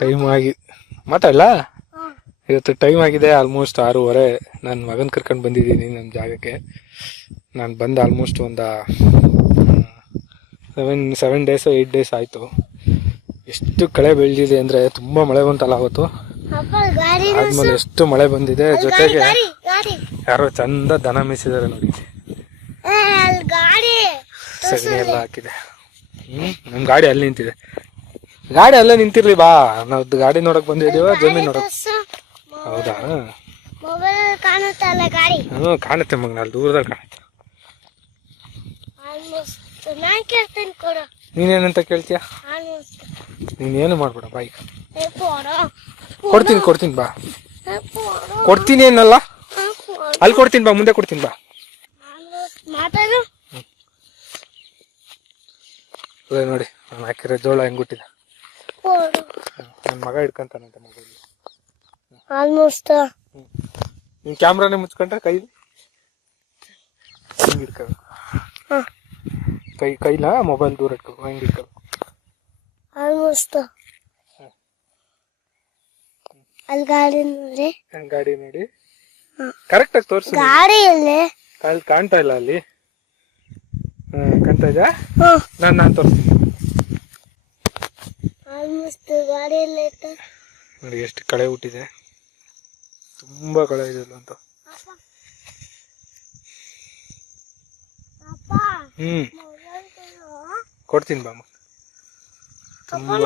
Time ಆಗಿ ಮಾತಾಡಲ್ಲ ಇವತ್ತು ಟೈಮ್ ಆಗಿದೆ ಆಲ್ಮೋಸ್ಟ್ ಆರೂವರೆ. ನನ್ನ ಮಗನ ಕರ್ಕೊಂಡು ಬಂದಿದ್ದೀನಿ ನನ್ನ ಜಾಗಕ್ಕೆ. ನಾನು ಬಂದು ಆಲ್ಮೋಸ್ಟ್ ಒಂದು seven seven days eight days ಆಯಿತು. ಎಷ್ಟು ಕಳೆ ಬೆಳೆದಿದೆ ಅಂದರೆ ತುಂಬ ಮಳೆ ಬಂತಲ್ಲ ಅವತ್ತು. ಆದ್ಮೇಲೆ ಎಷ್ಟು ಮಳೆ ಬಂದಿದೆ. ಜೊತೆಗೆ ಯಾರೋ ಚಂದ ದನ ಮೀಸಿದ್ದಾರೆ ನೋಡಿ. ಸಗಣಿ ಎಲ್ಲ ಹಾಕಿದೆ. ಹ್ಞೂ ನಮ್ಮ ಗಾಡಿ ಅಲ್ಲಿ ನಿಂತಿದೆ. ಗಾಡಿ ಅಲ್ಲೇ ನಿಂತಿರ್ಲಿ ಬಾ. ನಾವು ಗಾಡಿ ನೋಡಕ್ ಬಂದಿದೀವ ಜಮೀನ್ ನೋಡಕ್. ಹೌದಾ? ಮೊಬೈಲ್ ಕಾಣತ್ತೆ ಗಾಡಿ? ಹ್ಞೂ ಕಾಣುತ್ತೆ ಮಗ ಅಲ್ಲಿ ದೂರದಲ್ಲಿ ಕಾಣುತ್ತೆ. ನೀನೇನಂತ ಕೇಳ್ತೀಯ? ನೀನೇನು ಮಾಡ್ಬೇಡ ಬೈಕ್ ಕೊಡ್ತೀನಿ ಕೊಡ್ತೀನಿ ಬಾ. ಕೊಡ್ತೀನಿ ಏನಲ್ಲ? ಅಲ್ಲಿ ಕೊಡ್ತೀನಿ ಬಾ ಮುಂದೆ ಕೊಡ್ತೀನಿ ಬಾ. ನೋಡಿ ನಾನು ಹಾಕಿರೋ ಜೋಳ ಹೆಂಗುಟ್ಟಿದೆ ಮಗ ಹಿಡ್ಕೊಂತಾನಂತೆ ಮೊಬೈಲ್ ಆಲ್ಮೋಸ್ಟ್ ನಿಮ್ ಕ್ಯಾಮ್ರಾನೇ ಮುಚ್ಕೊಂಡ್ರೆ ಕೈ ಹಿಂಗೆ ಹಿಡ್ಕೋಬೇಕು ಹಾ. ಕೈ ಕೈಲ ಮೊಬೈಲ್ ದೂರ ಇಟ್ಕೋ ಹೆಂಗೆ ಇಟ್ಕೋ ಆಲ್ಮೋಸ್ಟ್ ಅಲ್ಲಿ ಗಾಡಿ ನೋಡಿ. ಗಾಡಿ ನೋಡಿ. ಕರೆಕ್ಟ್ ಆಗಿ ತೋರ್ಸು ಗಾಡಿ ಇಲ್ಲಿ ಕಾಲ್ ಕಾಣ್ತಾ ಇಲ್ಲ ಅಲ್ಲಿ. ಕಾಣ್ತಾ ಇದ್ಯಾ? ನಾನು ನಾನು ತೋರಿಸ್ತೀನಿ. ಆಲ್ಮೋಸ್ಟ್ ಗಾಡಿ ಎಲ್ಲ ಐತೆ ನೋಡಿ ಎಷ್ಟು ಕಳೆ ಹುಟ್ಟಿದೆ. ತುಂಬಾ ಕಳೆ ಇದೆ ಅಂತ ಮೊಬೈಲ್ ಕೊಡ್ತೀನಿ ಬಾ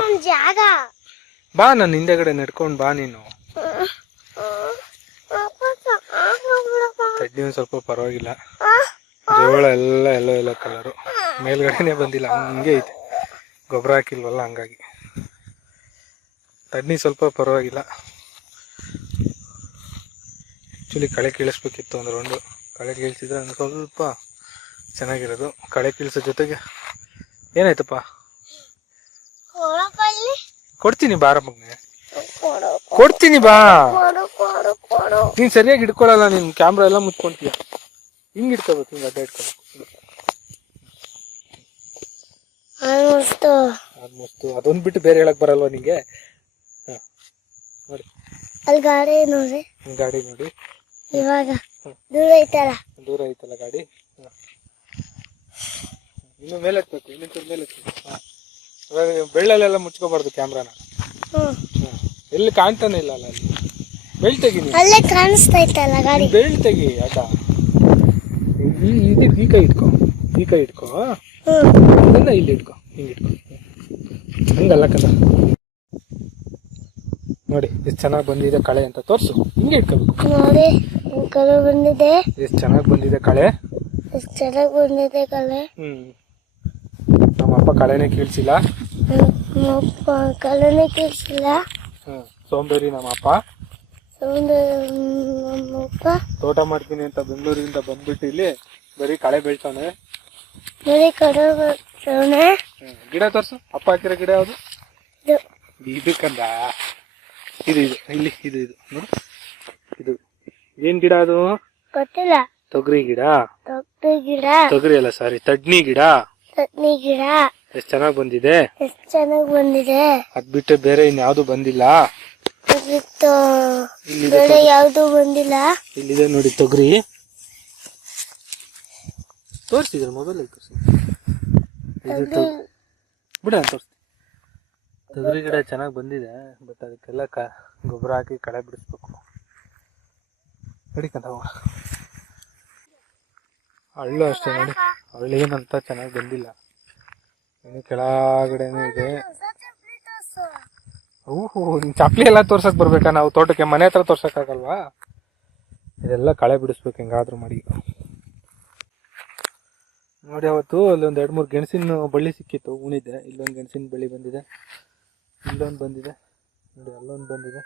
ನಮ್ ಜಾಗ. ಬಾ ನಾನು ಹಿಂದೆಗಡೆ ನಡ್ಕೊಂಡು ಬಾ ನೀನು. ತಡ್ಡಿ ಒಂದು ಸ್ವಲ್ಪ ಪರವಾಗಿಲ್ಲ. ಜೋಳ ಎಲ್ಲ ಎಲ್ಲೋ ಎಲ್ಲ ಕಲರು ಮೇಲ್ಗಡೆನೆ ಬಂದಿಲ್ಲ ಹಂಗೆ ಐತೆ. ಗೊಬ್ಬರ ಹಾಕಿಲ್ವಲ್ಲ ಹಂಗಾಗಿ. ತಡ್ನಿ ಸ್ವಲ್ಪ ಪರವಾಗಿಲ್ಲ. ಆ್ಯಕ್ಚುಲಿ ಕಳೆ ಕೀಳಿಸ್ಬೇಕಿತ್ತು ಒಂದು ರೌಂಡು ಕಳೆ ಕೀಳಿಸಿದ್ರೆ ಒಂದು ಸ್ವಲ್ಪ ಚೆನ್ನಾಗಿರೋದು. ಕಳೆ ಕೀಳಿಸೋ ಜೊತೆಗೆ ಏನಾಯ್ತಪ್ಪ? ಕೊಡ್ತೀನಿ ಬಾರ ಮಗನೆ ಕೊಡ್ತೀನಿ ಬಾ. ನೀನು ಸರಿಯಾಗಿ ಹಿಡ್ಕೊಳಲ್ಲ ನಿನ್ ಕ್ಯಾಮ್ರಾ ಎಲ್ಲ ಮುಚ್ಕೊಂತೀಯ. ಹಿಂಗ್ ಇಟ್ಕೋಬೇಕು ಹಿಂಗ್ ಅಡ್ಡ ಇಟ್ಕೋಬೇಕು ಅದೊಂದು ಬಿಟ್ಟು ಬೇರೆ ಹೇಳಕ್ ಬರಲ್ವಾ ನಿಂಗೆ? ನೋಡಿ. ಅಲ್ಲಿ ಗಾಡಿ ನೋಡ್ರಿ ಗಾಡಿ ನೋಡಿ. ಇವಾಗ ದೂರ ಐತಲ್ಲ? ದೂರ ಐತಲ್ಲ ಗಾಡಿ? ಇನ್ನು ಮೇಲೆ ಎತ್ತಬೇಕು ಇನ್ನೊಂದು ಚೂರು ಮೇಲೆ ಎತ್ತಬೇಕು ಹಾಂ. ಇವಾಗ ಬೆಳ್ಳಲ್ಲೆಲ್ಲ ಮುಚ್ಕೋಬಾರ್ದು ಕ್ಯಾಮ್ರಾನ ಎಲ್ಲಿ ಕಾಣ್ತಾನೆ ಇಲ್ಲ ಅಲ್ಲ ಅಲ್ಲಿ? ಬೆಳ್ ತೆಗಿ ಅಲ್ಲೇ ಕಾಣಿಸ್ತಾ ಇತ್ತಲ್ಲ ಗಾಡಿ? ಬೆಳ್ ತೆಗಿ ಅದ ಈ ಇದು ಈ ಕೈ ಇಟ್ಕೋ. ಈ ಕೈ ಇಟ್ಕೋ. ಇದನ್ನ ಇಲ್ಲಿ ಇಟ್ಕೋ. ಹಿಂಗೆ ಇಟ್ಕೋ. ಹಂಗಲ್ಲ ಕದ. ನೋಡಿ ಎಷ್ಟು ಚೆನ್ನಾಗಿ ಬಂದಿದೆ ಕಳೆ ಅಂತ ತೋರಿಸು. ಹಿಂಗೆ ಇಟ್ಕೋಬೇಕು. ನೋಡಿ ಕಲೆ ಬಂದಿದೆ. ಎಷ್ಟು ಚೆನ್ನಾಗಿ ಬಂದಿದೆ ಕಳೆ. ಎಷ್ಟು ಚೆನ್ನಾಗಿ ಬಂದಿದೆ ಕಳೆ. ಹ್ಮ್. ನಮ್ಮ ಅಪ್ಪ ಕಳೆನೇ ಕೀಳ್ಸಿಲ್ಲ. ನಮ್ಮಪ್ಪ ಕಳೆನೇ ಕೀಳ್ಸಿಲ್ಲ. ಹ್ಮ್. ಸೋಂಬೇರಿ ನಮ್ಮ ಅಪ್ಪ. ಒಂದು ನಮ್ಮಪ್ಪ ತೋಟ ಮಾಡ್ತೀನಿ ಅಂತ ಬೆಂಗಳೂರಿಂದ ಬಂದ್ಬಿಟ್ಟು ಇಲ್ಲಿ ಬರೀ ಕಳೆ ಬೆಳ್ತಾನೆ. ಬರೀ ಕಳೆ ಗಿಡ ತೋರ್ಸು. ಅಪ್ಪ ಹಾಕಿರೋ ಗಿಡ ಯಾವುದು? ಇದು. ಇದಕ್ಕಂದ. ಇದು ಇದು ಇಲ್ಲಿ ಇದು ಇದು. ನೋಡು. ಇದು. ಏನ್ ಗಿಡ ಅದು? ಗೊತ್ತಿಲ್ಲ. ತೊಗರಿ ಗಿಡ. ತೊಗರಿ ಗಿಡ. ತೊಗರಿ ಅಲ್ಲ ಸಾರಿ ತಡ್ನಿ ಗಿಡ. ತಡ್ನಿ ಗಿಡ. ಎಷ್ಟು ಚೆನ್ನಾಗಿ ಬಂದಿದೆ? ಎಷ್ಟು ಚೆನ್ನಾಗಿ ಬಂದಿದೆ. ಅದ್ ಬಿಟ್ಟು ಬೇರೆ ಇನ್ಯಾವುದು ಬಂದಿಲ್ಲ. ಬೇರೆ ಯಾವುದು ಬಂದಿಲ್ಲ. ಇಲ್ಲಿದೆ ನೋಡಿ ತೊಗರಿ. ತೋರಿಸಿದ್ರು ಮೊಬೈಲ್ ತೋರಿಸಿ ಇದು ಬಿಡ ತೋರಿಸ್ತೀನಿ ತೊಗರಿ ಗಿಡ ಚೆನ್ನಾಗಿ ಬಂದಿದೆ ಬಟ್ ಅದಕ್ಕೆಲ್ಲ ಕ, ಗೊಬ್ಬರ ಹಾಕಿ ಕಳೆ ಬಿಡಿಸ್ಬೇಕು. ನಡಿಕಂತ ಹಳ್ಳು ಅಷ್ಟೇ, ನೋಡಿ. ಹಳ್ಳು ಏನಂತ ಚೆನ್ನಾಗಿ ಬಂದಿಲ್ಲ. ಇನ್ನು ಕೆಳಗಡೆನೂ ಇದೆ. ಓಹೋ, ನಿನ್ ಚಪ್ಲಿ ಎಲ್ಲ ತೋರ್ಸಕ್ ಬರ್ಬೇಕಾ ನಾವು? ತೋಟಕ್ಕೆ, ಮನೆ ಹತ್ರ ತೋರ್ಸಕ್ಕಾಗಲ್ವಾ ಇದೆಲ್ಲ ಕಳೆ ಬಿಡಿಸ್ಬೇಕು ಹೆಂಗಾದ್ರೂ ಮಾಡಿ. ನೋಡಿ, ಅವತ್ತು ಅಲ್ಲೊಂದು ಎರಡು ಮೂರು ಗೆಣಸಿನ ಬಳ್ಳಿ ಸಿಕ್ಕಿತ್ತು ಉಣಿದೆ ಇಲ್ಲೊಂದು ಗೆಣಸಿನ ಬಳ್ಳಿ ಬಂದಿದೆ. ಇಲ್ಲೊಂದು ಬಂದಿದೆ. ನೋಡಿ, ಅಲ್ಲೊಂದು ಬಂದಿದೆ.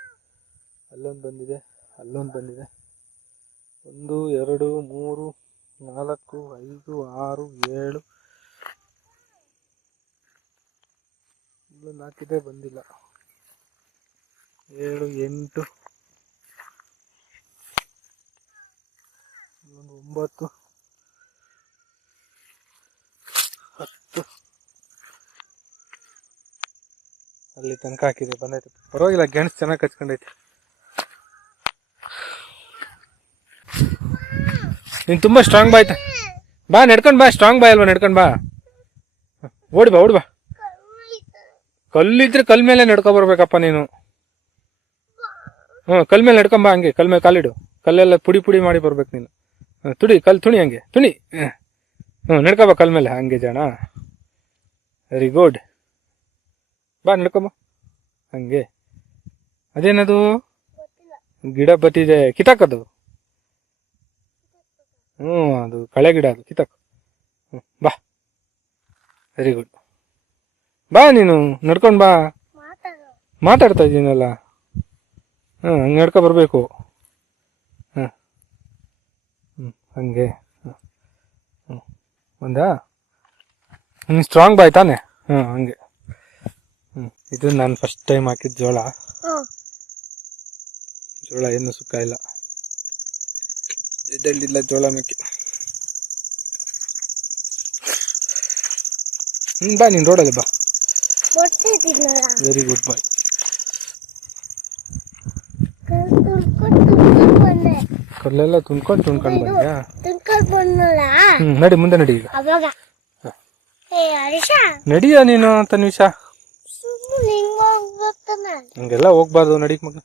ಅಲ್ಲೊಂದು ಬಂದಿದೆ. ಅಲ್ಲೊಂದು ಬಂದಿದೆ. ಒಂದು, ಎರಡು, ಮೂರು, ನಾಲ್ಕು, ಐದು, ಆರು, ಏಳು. ಇಲ್ಲೊಂದು ಹಾಕಿದೆ ಬಂದಿಲ್ಲ. ಏಳು, ಎಂಟು. ಒಂಬತ್ತು. ಹತ್ತು. ಅಲ್ಲಿ ತನಕ ಹಾಕಿದೆ, ಬಂದೈತೆ. ಪರವಾಗಿಲ್ಲ, ಗೆಣಸು ಚೆನ್ನಾಗಿ ಕಚ್ಕೊಂಡೈತೆ. ನೀನು ತುಂಬ ಸ್ಟ್ರಾಂಗ್ ಬಾ ಆಯ್ತಾ ಬಾ, ನಡ್ಕೊಂಡು ಬಾ ಸ್ಟ್ರಾಂಗ್ ಬಾ ಅಲ್ವಾ, ನಡ್ಕೊಂಡು ಬಾ. ಓಡಿ ಬಾ ಓಡಿ ಬಾ. ಕಲ್ಲಿದ್ರೆ ಕಲ್ ಮೇಲೆ ನಡ್ಕೊ ಬರ್ಬೇಕಪ್ಪ ನೀನು. ಹ್ಞೂ ಕಲ್ ಮೇಲೆ ನಡ್ಕೊಂಬ ಹಂಗೆ, ಕಲ್ ಮೇಲೆ ಕಾಲಿಡು. ಕಲ್ಲೆಲ್ಲ ಪುಡಿ ಪುಡಿ ಮಾಡಿ ಬರ್ಬೇಕು ನೀನು. ತುಡಿ, ಕಲ್ ತುಣಿ ಹಂಗೆ, ತುಣಿ. ಹ್ಞೂ ನಡ್ಕೊಬ ಕಲ್ ಮೇಲೆ, ಹಂಗೆ ಜಾಣ ವೆರಿ ಗುಡ್ ಬಾ ನಡ್ಕೊಂಬ. ಹಂಗೆ. ಅದೇನದು? ಗಿಡ ಬತ್ತಿದೆ. ಕಿತಾಕದು? ಹ್ಞೂ, ಅದು ಕಳೆ ಗಿಡ ಅದು. ಕಿತಾಕ್. ಹ್ಞೂ, ಬಾ. ವೆರಿ ಗುಡ್ ಬಾ ನೀನು, ನಡ್ಕೊಂಡು ಬಾ. ಮಾತಾಡು ಮಾತಾಡ್ತಾ ಇದ್ದೀನಲ್ಲ ಹಾಂ ಹಂಗೆ ನಡ್ಕೊ ಬರಬೇಕು. ಹಾಂ ಹ್ಞೂ, ಹಂಗೆ. ಹ್ಞೂ ಒಂದಾ ಹ್ಞೂ ಸ್ಟ್ರಾಂಗ್ ಬಾಯ್ ತಾನೆ. ಹಾಂ ಹಂಗೆ. ಹ್ಞೂ ಇದು ನಾನು ಫಸ್ಟ್ ಟೈಮ್ ಹಾಕಿದ ಜೋಳ. ಜೋಳ ಏನು ಸುಕ್ಕ ಇಲ್ಲ. ಇದಲ್ಲಿಲ್ಲ ಜೋಳ ಮೇಕೆ. ಹ್ಞೂ ಬಾ ನೀನು ರೋಡಲ್ಲಿ ಬಾ. ವೆರಿ ಗುಡ್ ಬಾಯ್ ಕಲ್ಲೆಲ್ಲ ತುಂಬ್ಕೊಂಡು ತುಂಬ್ಕೊಂಡು ಬಂದ್ಯಾ? ಹ್ಞೂ ನಡಿ ಮುಂದೆ ನಡಿ ಈಗ. ನಡಿಯ ನೀನು ಸುಮ್ಮನೆ ಹಿಂಗ್ ಹಂಗೆಲ್ಲ ಹೋಗ್ಬಾರ್ದು ನಡಿ ಮಗ.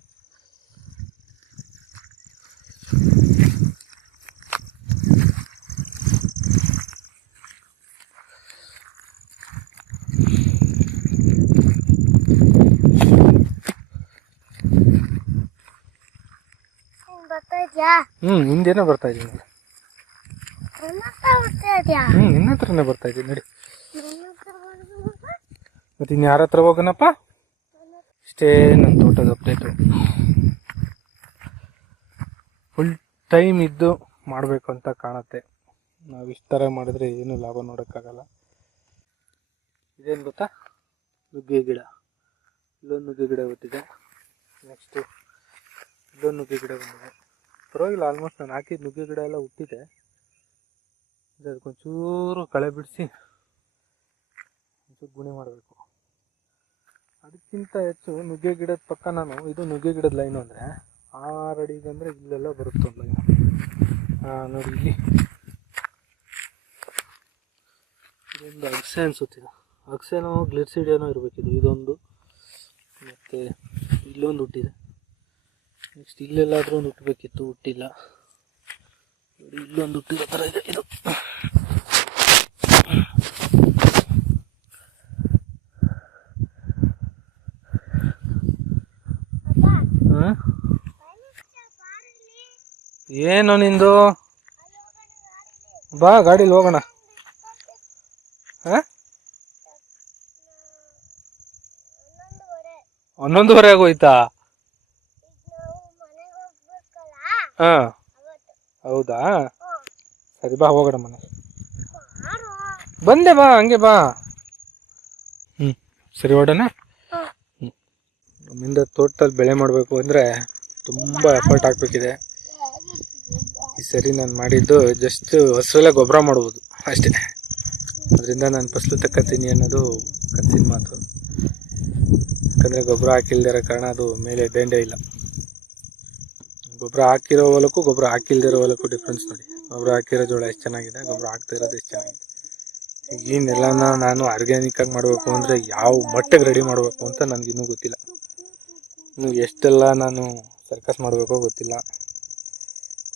ಹ್ಮ್ ಹಿಂದೇನೋ ಬರ್ತಾ ಇದೀನಿ ಹ್ಮ್ ನಿನ್ನ ಹತ್ರನೇ ಬರ್ತಾ ಇದೀನಿ ನಡಿ. ಮತ್ತೆ ಇನ್ನು ಯಾರ ಹತ್ರ ಹೋಗೋಣಪ್ಪ? ಇಷ್ಟೇ ನನ್ನ ತೋಟದ ಅಪ್ಡೇಟು ಫುಲ್ ಟೈಮ್ ಇದ್ದು ಮಾಡಬೇಕು ಅಂತ ಕಾಣುತ್ತೆ. ನಾವು ಇಷ್ಟು ಥರ ಮಾಡಿದ್ರೆ ಏನು ಲಾಭ ನೋಡೋಕ್ಕಾಗಲ್ಲ. ಇದೇನು ಗೊತ್ತಾ? ನುಗ್ಗೆ ಗಿಡ. ಇಲ್ಲೊಂದು ನುಗ್ಗೆ ಗಿಡ ಗೊತ್ತಿದೆ ನೆಕ್ಸ್ಟು ಇಲ್ಲೊಂದು ನುಗ್ಗೆ ಗಿಡ ಬಂದಿದೆ. ಪರವಾಗಿಲ್ಲ ಆಲ್ಮೋಸ್ಟ್ ನಾನು ಹಾಕಿದ ನುಗ್ಗೆ ಗಿಡ ಎಲ್ಲ ಹುಟ್ಟಿದೆ. ಅದಕ್ಕೊಂಚೂರು ಕಳೆ ಬಿಡಿಸಿ ಒಂಚೂರು ಗುಣಿ ಮಾಡಬೇಕು. ಅದಕ್ಕಿಂತ ಹೆಚ್ಚು ನುಗ್ಗೆ ಗಿಡದ ಪಕ್ಕ ನಾನು ಇದು ನುಗ್ಗೆ ಗಿಡದ ಲೈನು ಅಂದರೆ ಆರು ಅಡಿಗೆ ಅಂದರೆ ಇಲ್ಲೆಲ್ಲ ಬರುತ್ತೆ ಲೈನು ನೋಡಿ ಇಲ್ಲಿ. ಇದೊಂದು ಅಗಸೆ ಅನಿಸುತ್ತಿದೆ ಅಗಸೆನೋ ಇರಬೇಕು ಇರಬೇಕಿದು, ಇದೊಂದು. ಮತ್ತು ಇಲ್ಲೊಂದು ಹುಟ್ಟಿದೆ. ನೆಕ್ಸ್ಟ್ ಇಲ್ಲೆಲ್ಲಾದರೂ ಒಂದು ಹುಟ್ಟಬೇಕಿತ್ತು ಹುಟ್ಟಿಲ್ಲ. ನೋಡಿ ಇಲ್ಲೊಂದು ಹುಟ್ಟಿರೋ ಥರ ಇದೆ ಇದು ಅಪ್ಪ, ಹಾಂ ಬನ್ನಿ ಬಾರಲ್ಲಿ. ಏನು ನಿಂದು. ಬಾ, ಗಾಡೀಲಿ ಹೋಗೋಣ. ಹನ್ನೊಂದುವರೆ ಹೋಯ್ತಾ ಹಾಂ. ಹೌದಾ. ಸರಿ, ಬಾ, ಹೋಗೋಣ ಮನೆ. ಬಂದೆ, ಬಾ, ಹಂಗೆ ಬಾ. ಹ್ಞೂ ಸರಿ ಹೊಡೋಣ ನಮ್ಮಿಂದ ತೋಟದಲ್ಲಿ ಬೆಳೆ ಮಾಡಬೇಕು ಅಂದರೆ ತುಂಬ ಎಫರ್ಟ್ ಹಾಕಬೇಕಿದೆ ಈ ಸರಿ ನಾನು ಮಾಡಿದ್ದು ಜಸ್ಟ್ ಹಸುವಲ್ಲೇ ಗೊಬ್ಬರ ಮಾಡ್ಬೋದು, ಅಷ್ಟೇ. ಅದರಿಂದ ನಾನು ಫಸ್ಲು ತಕ್ಕತ್ತೀನಿ ಅನ್ನೋದು ಕತ್ತಿನ ಮಾತು. ಯಾಕಂದರೆ ಗೊಬ್ಬರ ಹಾಕಿಲ್ದಿರೋ ಕಾರಣ ಅದು ಮೇಲೆ ದಂಡೆ ಇಲ್ಲ. ಗೊಬ್ಬರ ಹಾಕಿರೋ ಹೊಲಕ್ಕೂ ಗೊಬ್ಬರ ಹಾಕಿಲ್ದಿರೋ ಹೊಲಕ್ಕೂ ಡಿಫ್ರೆನ್ಸ್ ನೋಡಿ. ಗೊಬ್ಬರ ಹಾಕಿರೋ ಜೋಳ ಎಷ್ಟು ಚೆನ್ನಾಗಿದೆ, ಗೊಬ್ಬರ ಹಾಕ್ತಾ ಇರೋದು ಎಷ್ಟು ಚೆನ್ನಾಗಿದೆ. ಈಗ ಈ ನಾನು ಆರ್ಗ್ಯಾನಿಕ್ ಆಗಿ ಮಾಡಬೇಕು ಅಂದರೆ ಯಾವ ಮಟ್ಟಿಗೆ ರೆಡಿ ಮಾಡಬೇಕು ಅಂತ ನನಗಿನ್ನೂ ಗೊತ್ತಿಲ್ಲ. ಎಷ್ಟೆಲ್ಲ ನಾನು ಸರ್ಕಸ್ ಮಾಡಬೇಕೋ ಗೊತ್ತಿಲ್ಲ.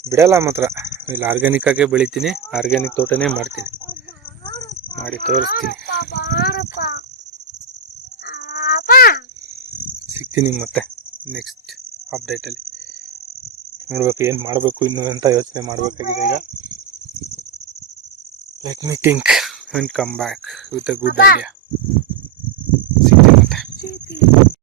ಬಿಡಲ್ಲ ಮಾತ್ರ. ಇಲ್ಲಿ ಆಗೇ ಬೆಳಿತೀನಿ. ಆರ್ಗ್ಯಾನಿಕ್ ತೋಟನೇ ಮಾಡ್ತೀನಿ. ಮಾಡಿ ತೋರಿಸ್ತೀನಿ. ಸಿಗ್ತೀನಿ ಮತ್ತೆ ನೆಕ್ಸ್ಟ್ ಅಪ್ಡೇಟಲ್ಲಿ ನೋಡಬೇಕು ಏನು ಮಾಡಬೇಕು ಇನ್ನೂ ಅಂತ ಯೋಚನೆ ಮಾಡಬೇಕಾಗಿದೆ ಈಗ. Let me think and come back with a good idea